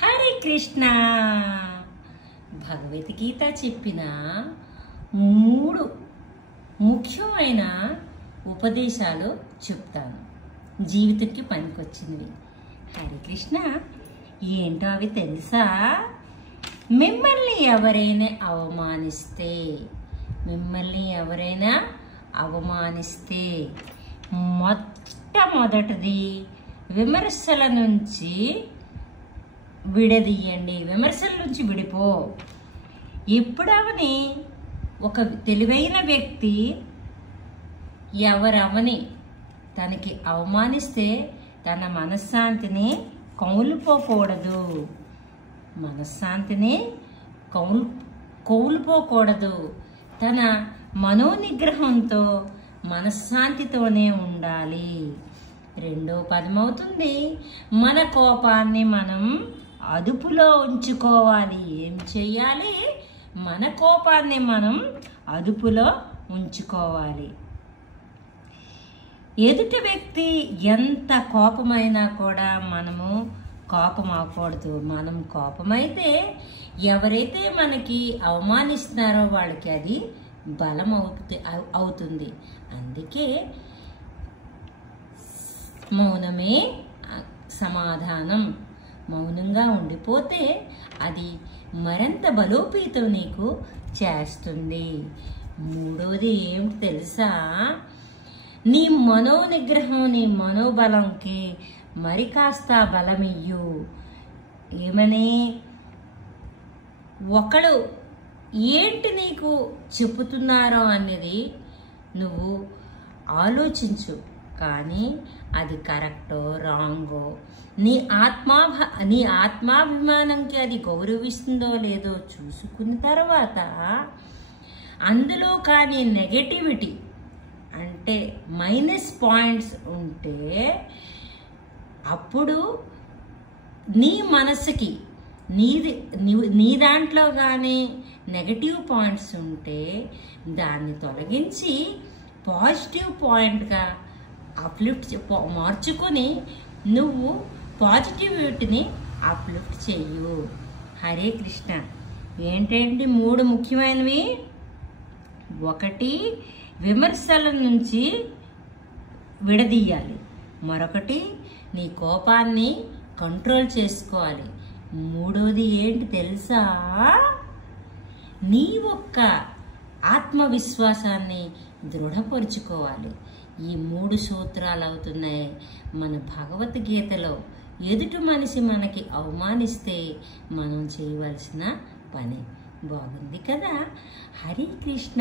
హరే కృష్ణ. భగవద్గీత చెప్పిన 3 ముఖ్యమైన ఉపదేశాలు చెప్తాను, జీవితానికి పనికొచ్చినవి. హరే కృష్ణ. ఏంటో అవి తెలుసా? మిమ్మల్ని ఎవరైనా అవమానిస్తే మొట్టమొదటిది విమర్శల నుంచి విడదీయండి. విమర్శల నుంచి విడిపో. ఎప్పుడవని ఒక తెలివైన వ్యక్తి ఎవరవని తనకి అవమానిస్తే తన మనశ్శాంతిని కౌలుపోకూడదు. కౌలుపోకూడదు. తన మనోనిగ్రహంతో మనశ్శాంతితోనే ఉండాలి. రెండో పదమవుతుంది, మన కోపాన్ని మనం అదుపులో ఉంచుకోవాలి. ఏం చేయాలి? మన కోపాన్ని మనం అదుపులో ఉంచుకోవాలి. ఎదుటి వ్యక్తి ఎంత కోపమైనా కూడా మనము కోపం అవ్వకూడదు. మనం కోపమైతే ఎవరైతే మనకి అవమానిస్తున్నారో వాళ్ళకి అది బలం అవుతుంది. అందుకే మౌనమే సమాధానం. మౌనంగా ఉండిపోతే అది మరింత బలోపేతం నీకు చేస్తుంది. మూడోది ఏమిటి తెలుసా? నీ మనోనిగ్రహం, నీ మనోబలంకి మరి కాస్త బలమియ్యు. ఏమని? ఒకళ్ళు ఏంటి నీకు చెబుతున్నారో అనేది నువ్వు ఆలోచించు, కానీ అది కరెక్టో రాంగో, నీ ఆత్మాభిమానంకి అది గౌరవిస్తుందో లేదో చూసుకున్న తర్వాత అందులో కానీ నెగటివిటీ అంటే మైనస్ పాయింట్స్ ఉంటే అప్పుడు నీ మనసుకి నీ దాంట్లో కానీ నెగటివ్ పాయింట్స్ ఉంటే దాన్ని తొలగించి పాజిటివ్ పాయింట్గా మార్చుకొని నువ్వు పాజిటివిటీని అప్లిఫ్ట్ చెయ్యు. హరే కృష్ణ. ఏంటంటే 3 ముఖ్యమైనవి. 1 విమర్శల నుంచి విడదీయాలి. మరొకటి నీ కోపాన్ని కంట్రోల్ చేసుకోవాలి. మూడోది ఏంటి తెలుసా? నీ యొక్క ఆత్మవిశ్వాసాన్ని దృఢపరుచుకోవాలి. ఈ 3 సూత్రాలు అవుతున్నాయి మన భగవద్గీతలో. ఎదుటి మనిషి మనకి అవమానిస్తే మనం చేయవలసిన పని. బాగుంది కదా? హరే కృష్ణ.